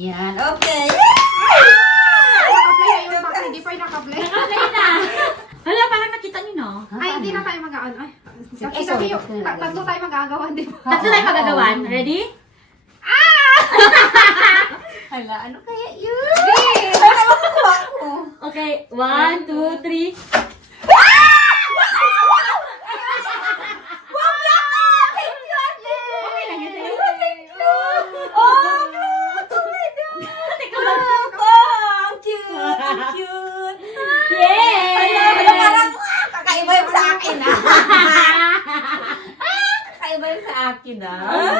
Yan, okay. Naka-play na yung baka, hindi pa yung naka-play. Naka-play na. Hala, parang nakita niyo, no? Ay, hindi na tayo mag-ano. Ay, Sige, sabi sorry. yung, tatlo tayo mag-aagawan, di ba? Tatlo tayo magagawan. Ready? Hala, ano kaya yun? Wala makuha ko. Okay, 1, 2, 3. Okay lang yun sa'yo. Oh, cute! Oh my God! Teka lang. Ang cute! Ang cute! Yay! Hala, parang kakaiba yung sa akin, Kakaiba yung sa akin, Ang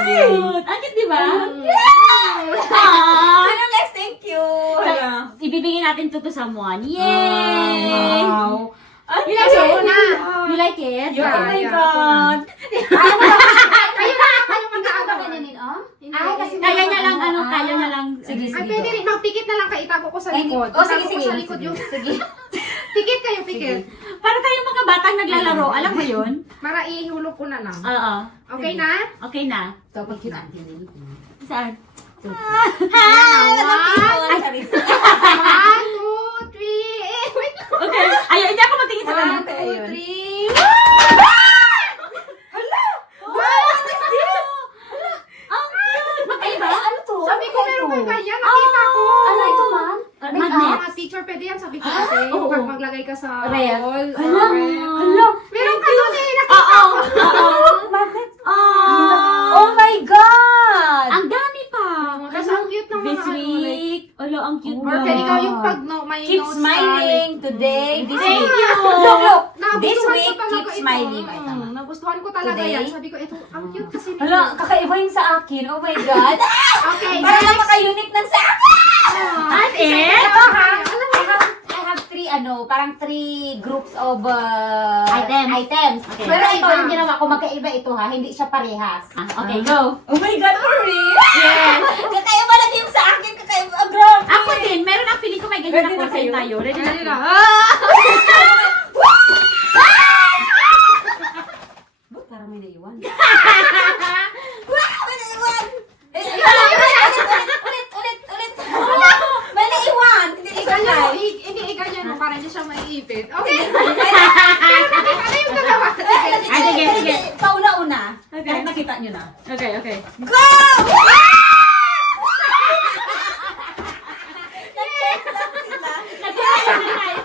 cute. Ang cute, di ba? Sino next? Thank you! Ibibigay natin to someone. Yay! Wow! You like Ako it? na. You like it? Oh my Yeah, God! Kayo mag-aagawan. Hindi. Kaya niya lang, kaya niya lang. Sige, Ay, pwede rin. Mag-pikit na lang kayo. Itago ko sa Ay, likod. oh, sige, Itago ko sige. sa likod yung... Sige. Pikit kayo, pikit. Para tayong mga batang naglalaro. Alam mo yun? Para ihulog ko na lang. Oo. Okay na? Okay na. Dapat cute ang tingin. Saan? Hi! One, 2, 3. Wait lang. Okay. Ayaw, hindi ako matingin sa kanya. 1, 2, 3. Hala! Wow! Ang cute! Magkaiba? Ano to? Sabi ko meron ka ganyan. Nakita ko. Ano ito, ma'am? Magnet. Mga picture, pwede yan. Sabi ko kasi. Oo. Pag maglagay ka sa Ref. wall. Hala. Hala! Meron ka doon eh. Nakita Oo. ko. Oo. Bakit? Oh. Oh my God! Ang dami pa. Tapos ang cute ng This mga ano. like, week. Alo, ang cute. Oh, Or ba? pwede ikaw yung pag no, may Keep notes smiling today, this Thank week. you. Look, look. Nagustuhan This ko week, talaga keep ito. smiling. Ay, tama. Nagustuhan ko talaga Today? yan. Sabi ko, ito, ang cute kasi nito. Hala, kakaiba yung sa akin. Oh my God. Okay, Parang next. napaka-unique ng sa akin. That's it? Ito ha, I have three, parang three groups of items. Okay. Pero ito yung ginawa ko, magkaiba ito ha, hindi siya parehas. Okay, go. Oh my God, for real? Yes. Kakaiba lang yung sa akin, kakaiba. Grabe. Ako din. Meron ang feeling ko may ganyan Ready ako na sa'yo kayo? tayo. Ready na? Ready na. Ba't parang may naiwan? Wow! May naiwan! Ulit. May naiwan! Hindi Iganyan mo, isakay. hindi iganyan mo para hindi siya maiipit. Okay. Ano yung dalawa? Ah, sige, sige. Pauna-una. Okay. Kahit nakita nyo na. Okay, okay. Go! Nag-check lang sila. Nag-check na tayo.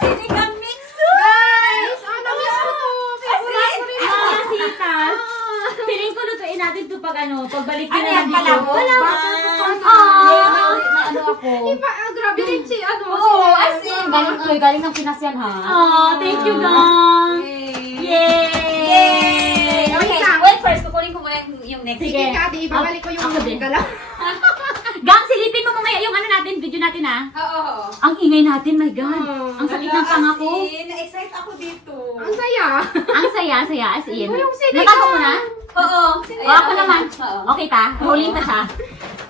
Sinigang mix! Guys, na-miss ko to. Favorite ko rin ito. Mga sitas. Feeling ko lutuin natin to pag pagbalik din Ano na yan, dito. kalabaw? Kalabaw. May ano ako. Iba, grabe rin si ano. Oo, as in. Galing ng Pinas yan ha. Oh, thank you, gang. Yay! Yay! Okay, Wait lang. wait first. Kukunin ko muna yung next. Sige. Sige ka, di ibabalik ko yung Ako din. galaw. Gang, silipin mo mamaya yung ano natin, video natin ha. Oo. Ang ingay natin, my God. Oh, Ang sakit ng panga ko. Na-excite ako dito. Ang saya. Ang saya, as in. Oh, yung sinigang. Natago mo na? Oo. O, ako naman. Okay ta? Rolling ta siya.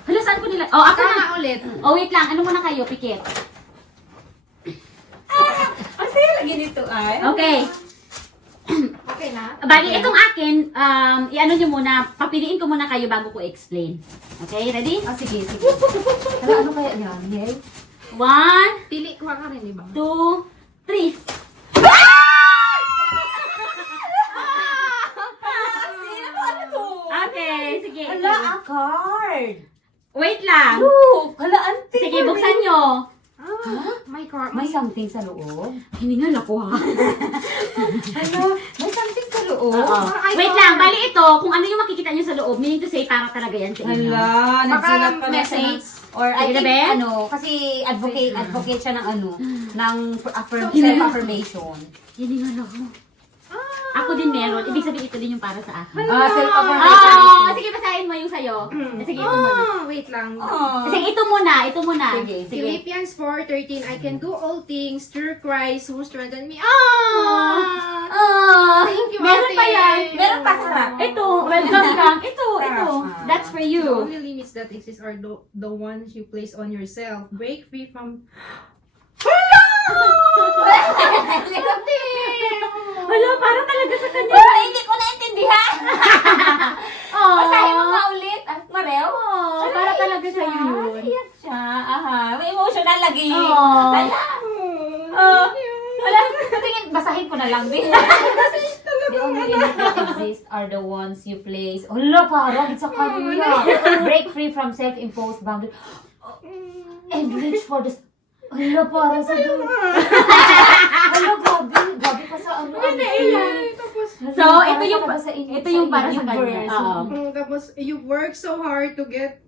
Hala, saan ko nila? Oh, ako na. Tama ulit. Oh, wait lang. Ano muna kayo, pikit? Ang saya lagi nito ay. Okay. Okay na? Bali, itong akin, i-ano nyo muna, papiliin ko muna kayo bago ko explain. Okay, ready? Sige. Hala, ano kaya yan? Yay? 1, Pili ko ka rin, di ba? 2, 3. Ano to? Okay, sige. Hala, a card. Wait lang. Look, hala, antik. Sige, buksan nyo. My car. May something sa loob. Hiningal ako ha. Hala, may something sa loob. Oo. Ay, Wait ito. lang, bali ito, kung ano yung makikita nyo sa loob, meaning to say, para talaga yan sa inyo. Hala, nagsulat pa na siya ng- message. Or I Sige na, think, Ben? ano, kasi advocate siya ng ano, ng Hiningal. self-affirmation. Hiningal ako. Ako din meron. Ibig sabihin ito din yung para sa akin. Self-affirmation. Oh, sige, basahin mo yung sa'yo. Sige, ito muna. Wait lang. Sige, ito muna. Ito muna. Sige. Philippians 4:13, I can do all things through Christ who strengthens me. Ah! Thank you, Meron ate. pa yan. Meron pa, sarap. Ito, welcome ka. Ito. That's for The you. only limits that exist are the ones you place on yourself. Break free from... Wala, parang talaga sa kanya. Hindi ko naintindihan. Oh. Basahin mo nga ulit. Mareo? Oh, para talaga sa yun. na lagi. Oh. Wala, tingin, basahin ko na lang. The only limits that exist are the ones you place. Hala, parang sa kanya. Break free from self-imposed boundaries. And reach for the... Hala, parang sa doon. Hala, gabi pa sa ano. So, ito yung para sa kanya. Oo. Tapos, you work so hard to get...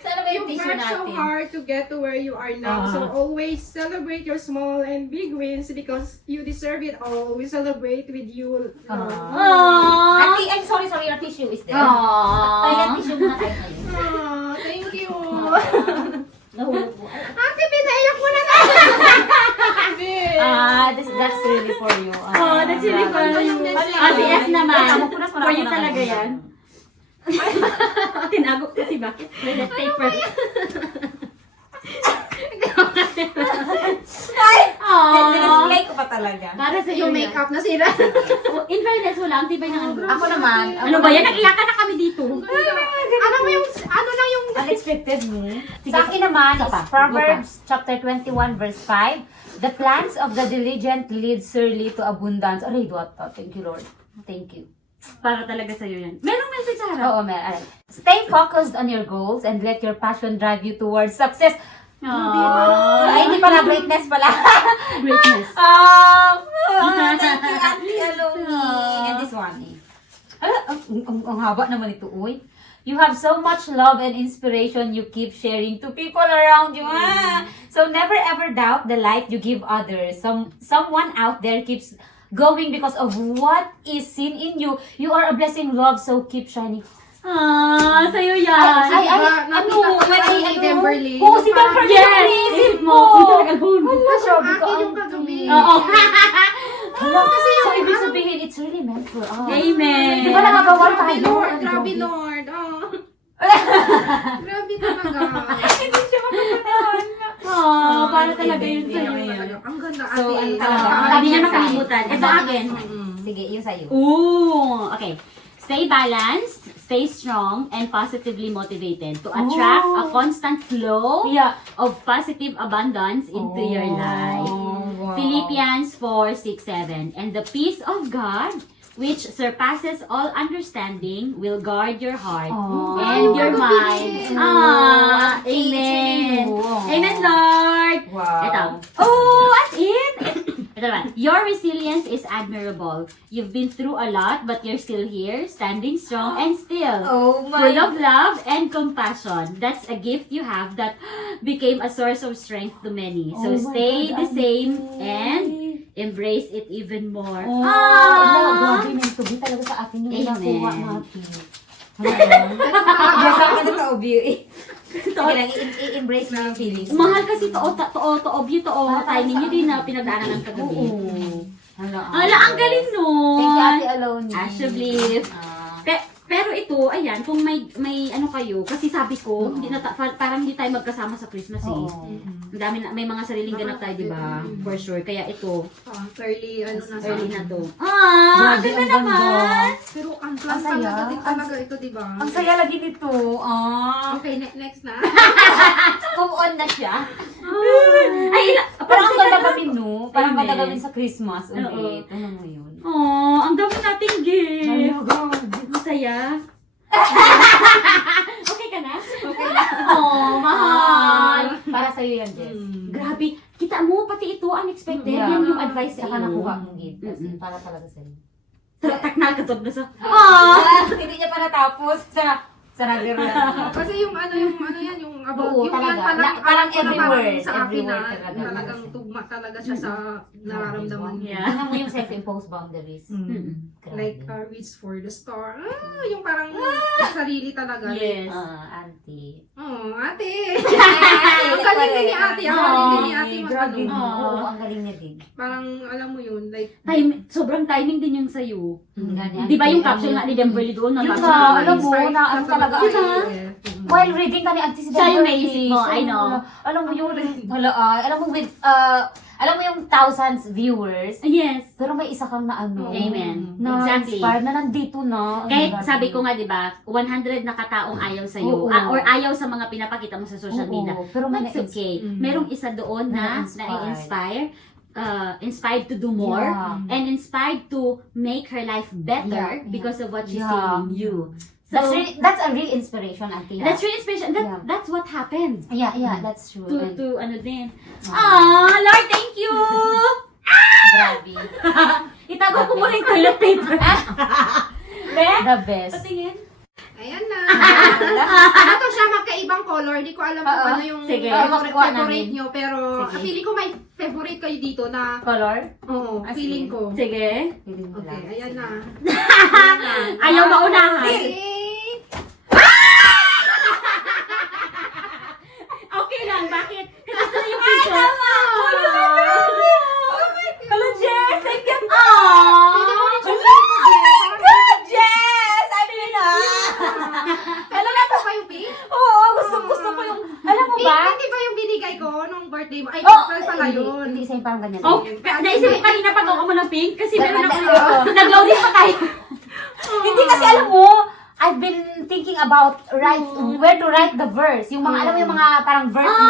Sana ba You yung tissue work so natin? hard to get to where you are now. So always celebrate your small and big wins because you deserve it all. We celebrate with you. Aww. Auntie, I'm sorry, your tissue is there. Aww. Toilet tissue muna tayo ngayon. Thank you. Nahulog mo. Ate, pinaiyak mo na tayo. That's really for you. Oh, that's really fun. Si F naman. For you talaga yan. Tinago ko si bakit? Toilet paper. Display ko pa talaga. Para sa Yung iyo makeup na sira. In fairness, wala. Ang tibay ng ano. Ako naman. Ano ba yan? Nag-iyakan na kami dito. Ano lang yung... Unexpected mo. Sa akin naman is Proverbs chapter 21 verse 5. The plans of the diligent lead surely to abundance. Aray, duwata. Thank you, Lord. Thank you. Para talaga sa iyo yan. Merong message sa harap. Oo, Mel. Aray. Stay focused on your goals and let your passion drive you towards success. Ay, hindi pala. Greatness pala. Greatness. Thank you, Auntie Aloni. And this one, eh. Ang haba naman ito, uy. You have so much love and inspiration you keep sharing to people around you. So never ever doubt the light you give others. Someone out there keeps going because of what is seen in you. You are a blessing, love, so keep shining. Sa'yo yan. Kimberly. Oo, si Kimberly. Yes! Isip mo. mo. Akin yung kagabi. Oo. So, ibig sabihin, it's really meant for us. Amen. Di ba nakagawa tayo? Lord, grabe Lord. Grabe talaga. Para talaga yun sa'yo. Ang ganda, So, ate. ang talaga. Hindi niya makalimutan. Ito again. Sige, yung sa'yo. Ooh, okay. Stay balanced, stay strong, and positively motivated to attract a constant flow Yeah. of positive abundance into your life. Wow. Philippians 4:6-7. And the peace of God, which surpasses all understanding, will guard your heart and your mind. Amen. Amen, Lord. Wow. Ito. Oh, as in. Ito naman. Your resilience is admirable. You've been through a lot, but you're still here, standing strong and still. Oh my Full of love and compassion. That's a gift you have that became a source of strength to many. So Oh my stay God, the same Auntie. and embrace it even more. Grabe, meant to be talaga sa atin yung Amen. nakuha natin. Yes, ako na ka-obvio eh. Sige lang, i-embrace mo yung feelings. Mahal kasi to-obview timing nyo din na pinag-aaralan kagabi. Ala, ang galing nun! Thank you, Ate Aloni. Asha Bliss. Pero ito, ayan, kung may ano kayo, kasi sabi ko, hindi na parang hindi tayo magkasama sa Christmas eh. Ang dami na, may mga sariling ganap tayo, di ba? For sure. Kaya ito, Early, ano na sa early na to. Grabe, Ganda ang ganda. naman! Pero ang plan Ang saya. talaga din talaga ito, di ba? Ang saya lagi nito. Okay, next na. Come on na siya. Ay, Parang ang ganda kami, no? Parang Amen. ganda kami sa Christmas ulit. Oo. Ano mo yun? ang dami nating gift. Masaya. Okay ka na? Okay na. Mahal. Para sa'yo yan, Jess. Grabe. Kita mo, pati ito, unexpected. Yeah. Yan yung advice sa Saka iyo. nakuha mong gift. Kasi para talaga sa'yo. Taknal ka to na sa... Hindi niya pa natapos. Sa nagiro lang. Kasi yung yan, yung about, Oo, yung talaga. yan Parang alam ko na everywhere. sa akin Everywhere na talaga. talagang tugma talaga siya sa nararamdaman niya. Yeah. Tingnan mo yung self-imposed boundaries. Grabe. Like, reach for the star. Yung parang sarili talaga. Yes. Auntie. Oh, ate. Ang galing din ni ate. Ang galing din ni ate. Grabe Ano, mo. Oo, ang galing niya din. parang, alam mo yun, like, Sobrang timing din yung sa'yo. Ganyan. Di ba yung caption nga ni Demberly doon? Yun Nabasa nga, ko alam mo, inspired na ano talaga. ako. Diba? while reading ka ni Auntie si Siya yung Dorothy, naisip mo, siya I yung know. alam mo yung, alam mo with, alam mo yung thousands viewers, Yes. pero may isa kang na ano, Amen. na Exactly. inspired na nandito na. Kahit Ay, sabi grabe. ko nga, di ba, 100 na kataong ayaw sa'yo, Oo. or ayaw sa mga pinapakita mo sa social Oo, media. pero may That's okay. Mm. Merong isa doon na Na-inspire. inspired to do more, Yeah. and inspired to make her life better Yeah. because of what she's Yeah. seeing in you. So, That's a real inspiration, Auntie. that's really inspiration. Yeah. That's what happened. Yeah, that's true. And- To ano din. Ah, Lord, thank you! Grabe. Itago ko muna yung toilet paper. Be? The best. Patingin. Ayan na. Ano to siya, magkaibang color. Hindi ko alam kung Oo. ano yung Sige. favorite namin. nyo. Pero Sige. feeling ko may favorite kayo dito na, Color? oo, Ah, feeling sige. ko. Sige. Feeling ko Okay, lang. ayan na. Ayaw maunahan. Okay lang, bakit? Kasi ito na yung picture. Hello, Jess! Thank you! Aww! Jess! I mean, Ano na pa ba yung pink? Oo, gusto ko yung, alam mo Pink, ba? hindi ba yung binigay ko nung birthday mo? Ay, Oh, purple pala yun. Hindi isa yung parang ganyan. Oh, naisip ko kanina pag ako mo ng pink kasi meron ako Oo. nag-loading pa tayo. Hindi kasi alam mo, I've been thinking about where to write the verse. Yung mga, alam mo yung mga parang verse.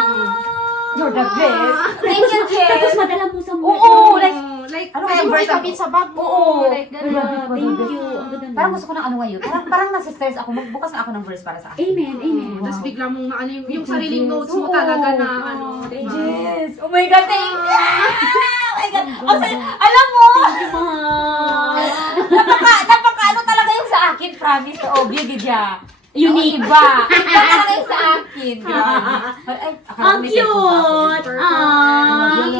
You're the best. Thank you, Tapos Jess. madala mo sa Oo, like, Like, ano pwede kaya mo verse isabit sa bag mo. Oo. Like, Grabe gano'n. ko, Thank grabe. you. Ang ganda nun. Parang gusto ko ng ano ngayon. Parang nasa-stress ako. Magbukas na ako ng verse para sa akin. Amen, amen. Tapos bigla mong na ano yung you, sariling Jess. notes mo Oo. talaga na ano, diba? Yes! Oh my God, thank you! Oh my God! Alam mo! Napaka ano talaga yung sa akin, promise. Obvio, Gidya. Unique. Iba. Iba talaga yung sa akin. Grabe. Ay, akala Ang ko may cellphone pa cute! ako. Ah!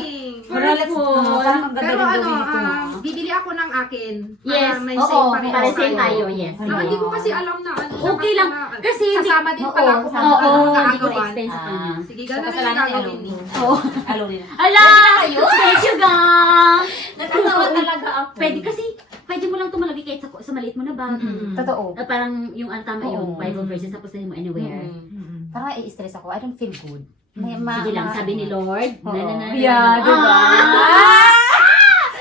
Pero let's, parang ang ganda Pero rin ano, gawin ito. bibili ako ng akin. Yes, May oo, save pa rin para ako same tayo, sa'yo. yes. Ah, hindi ko kasi alam na ano. Okay lang. Kasi hindi- sasama din pala Oo, ako sa oo, mga hindi ko gagawan. na-explain sa kanya. Sige, So, gano'n na yung kasalanan ni gagawin mo. Aloni. Oo. Aloni. Ala! Thank you, gang! Natatawa talaga ako. Pwede kasi, pwede mo lang tumalagay kahit sa maliit mo na bag. Totoo. Parang yung ano tama yung Oo. Bible verses tapos dahil mo anywhere. Parang i-stress ako. I don't feel good. Sige lang, sabi ni Lord. Oo. Na. Yeah, diba?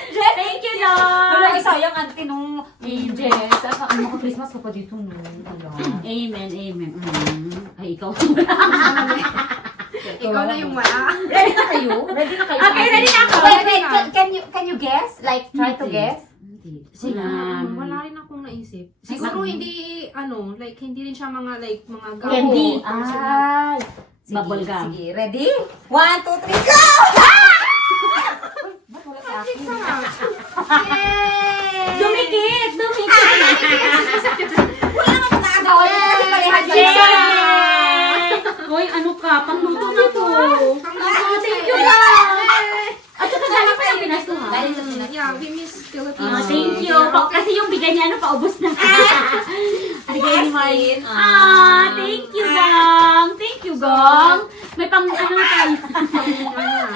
Jess, thank you, Lord! Wala, ay sayang auntie nung Jess. At ano, Christmas ka pa dito no. Wala. Amen, amen. Ay, ikaw. Ikaw na yung wala. Ready na kayo? Ready na kayo? Okay, ready na ako. Wait, can you guess? Like, try to guess? Sige. Wala rin akong naisip. Siguro hindi, ano, like, hindi rin siya mga, like, mga Candy. Ay. Sige, Bubble gum. Sige, ready? 1, 2, 3, go! Ba't wala sa akin? Yay! Dumikit! Wala naman nakagawa. Kasi palihan ba Yay! yun? Hoy, ano ka? Pangluto na to. Thank you lang. At saka galing pa yung Pinas to, ha? Galing sa Pinas. Yeah, we miss Philippines. Thank you. Kasi yung bigay niya, paubos na. Bigay ni Marlene. Thank you, Gong. Thank you, Gong. May pang, ano na tayo.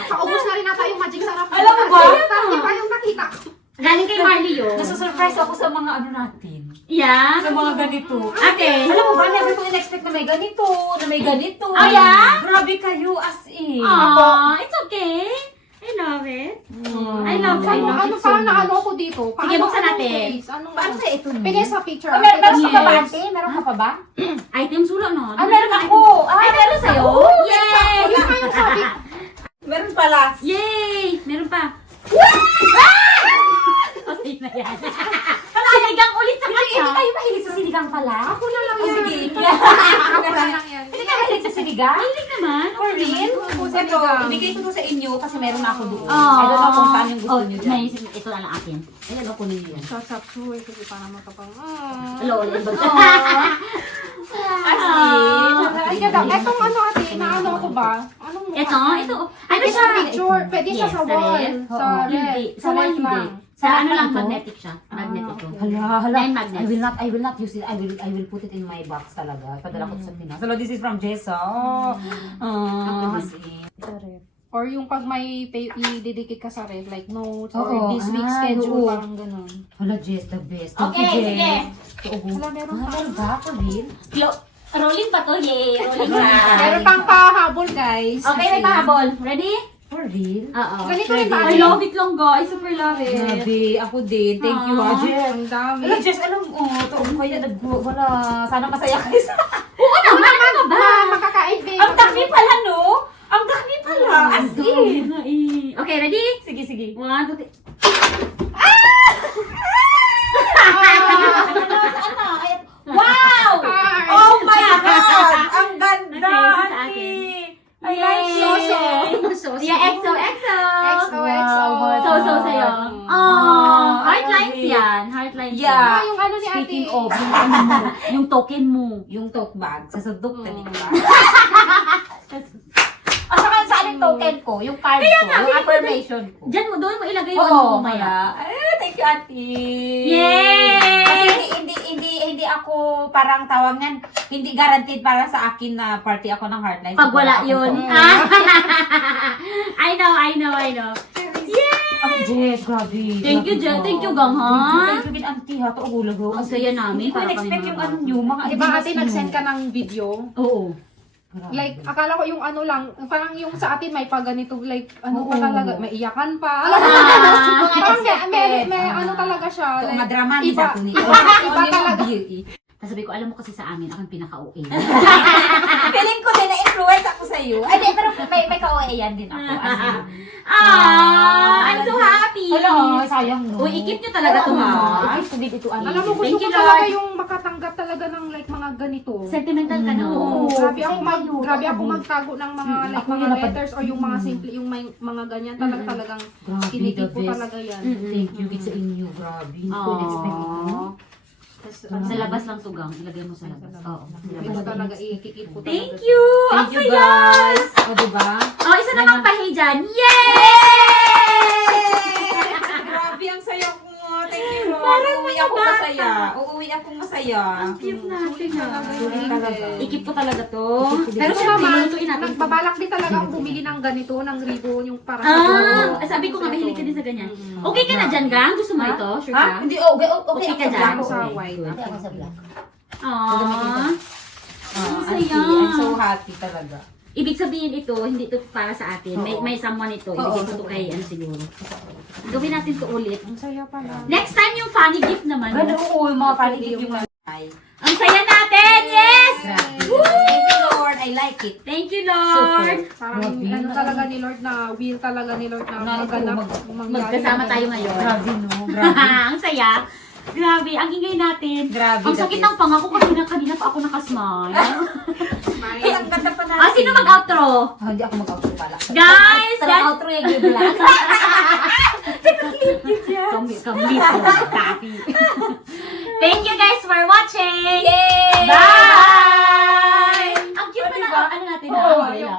Paubos na rin nata yung magic sarap. Alam mo ba? Tati ba yung nakita ko? Galing kay Marley yun. Nasusurprise ako sa mga ano natin. Yeah. Sa mga ganito. Okay. Alam mo ba, never ko in-expect na may ganito, na may ganito. Oh, yeah? Grabe kayo, as in. Aww, it's okay. I love it. I love it. Ano pa na ano ko dito? Sige, buksan natin. Paano kaya ito? Pingin sa picture. Meron ka Yes. pa ba, ate? Meron ka pa ba? Items wala, no? Meron ako. Ay, meron sa'yo? Yay! Wala kayong sabi. Meron pala. Yay! Meron pa. Okay na yan. Sinigang ulit sa Hindi kanya. kayo mahilig sa sinigang pala? Ako na lang Oh, yan. sige. Ako na lang yan. Hindi ka mahilig sa sinigang? Mahilig naman. For real? Oo, Ito, sinigang. ibigay ko to sa inyo kasi meron na ako doon. Oh. I don't know kung saan yung gusto nyo dyan. May ito na lang akin. Ayan, ako ninyo yan. Sasap to eh, kasi para makapang... Hello, ulit ba? As Ay, ganda. Etong ano ate, na ano ko ba? Anong mukha? Ito. Ano Pwede siya? sa picture. Pwede siya Yes, sa sa wall. ref. Sa Oo. ref. Hindi. Sa wall ref hindi. lang. Sa ano lang, ito? magnetic siya. Magnet ito. Hala. Nine magnets. I will not use it. I will put it in my box talaga. Padala ko sa Pinas. Hello, this is from Jessa. Or yung pag may ididikit ka sa ref, like notes, Oo. or this week's Ay, schedule, oo. parang ganun. Hala, Jess, the best. Okay, sige. Oo. Wala, meron pa. Meron ba? For real? Rolling pa to, yay! Rolling pa. Meron pang pahabol, guys. Okay, may pahabol. Ready? For real? Oo. Ganito rin ba? I love it lang, guys. Super love it. Grabe, ako din. Thank you, Ah. Jess. Ang dami. Alam, Jess, alam mo, kaya wala. Sana masaya kayo sa... Oo naman, ano ka ba? Makakaibig. Ang dami pala, no? Ang dami pala. As in. Okay, ready? Sige, sige. 1, 2, 3. Wow! Heart. Oh my God! Ang ganda, Okay, sa Auntie! I like So. Yeah, EXO, EXO. XO, XO. So sa'yo. Oh, heartlines yan. Heartlines Yeah. Yung ano ni ate. Speaking of, yan. Yung token mo. yung tote bag, sa sundok na di ba? At saka saan yung token ko? Yung card ko, yung affirmation ko. Diyan mo, doon mo ilagay yung ano mo mamaya. Thank you, Auntie! Yay! Kasi hindi ako parang tawangan, hindi guaranteed para sa akin na party ako ng Heartlines. Pag wala yun. I know. Yay! Ang Jess, grabe. Thank you, Jess. Thank you, Gang, ha? Thank you, Auntie, ha? Ito, ulag ho. Ang saya namin. Hindi ko para kami in-expect mga yung bata. ano nyo, mga Di ba ate, ideas nag-send nyo. ka ng video? Oo. Grabe. Like, akala ko yung ano lang, parang yung sa atin may pa ganito, like, ano pa Oo. talaga, may iyakan pa. Ah, Parang unexpected. may ano talaga siya. So, Like, madrama ni iba, sa kunin. iba talaga. Sabi ko, alam mo kasi sa amin, akong pinaka-OA. Feeling ko din, na-influence ako sa iyo. Ay, di, pero may ka-OA-yan din ako. As in. I'm so happy. Hala, sayang no. Uy, ikip nyo talaga to, ha? Ikip ko din ito, ano. Alam mo, gusto Thank ko you, talaga Lord. yung makatanggap talaga ng like mga ganito. Sentimental ka na. Oo. Grabe ako magtago ng mga like Ako mga yung napad- letters or yung mga simple, yung may, mga ganyan talagang Grabe, kinikip the ko best. talaga yan. Thank you, it's sa inyo. Grabe. Hindi ko in-expect ito. Sa labas lang to, Gang. Ilagay mo sa labas. Oo. Hindi ko talaga ikikip ko talaga. Thank you! Ang Thank you, saya! guys. O, diba? Oh, isa namang pahi dyan. Yay! Grabe, ang saya ko. Thank you, Lord. Parang Uuwi mga ako bata. masaya. Uuwi akong masaya. Ang cute natin, ha? Sulit talaga. Ikip ko talaga to. Pero syempre, naman, lutuin natin to. nagbabalak din talaga akong bumili ng ganito, ng ribbon, yung para sa Sabi ko nga, mahilig ka din sa ganyan. Okay ka na dyan, Gang? Gusto mo ito? Sure Ha? ka? Hindi, okay, okay, Okay ka ako dyan? ako sa Okay, white. good. Okay, ako sa black. Aww. Ang Auntie, saya. I'm so happy talaga. Ibig sabihin ito, hindi ito para sa atin. May someone ito. Ibigay ko ito kay ano siguro. Gawin natin ito ulit. Ang saya pala. Next time yung funny gift naman. Ganda oo, yung mga paligid yung mga ay. Ang saya natin! Yes! Grabe. Woo! Thank you, Lord. I like it. Thank you, Lord! Parang Grabe. ano talaga ni Lord na will talaga ni Lord na Na ito, maganap. Magkasama tayo ngayon. Grabe, no? Grabe. Ang saya. Grabe, ang ingay natin. Grabe, Ang the sakit best. ng pangako kanina pa ako nakasmile. Ay, ang ganda pa natin. Sino mag-outro? Hindi ako mag-outro pala. Guys, Sa outro yung vlog. Kami Thank you guys for watching. Yay! Bye! Ang cute na Diba? ano natin Oo, na.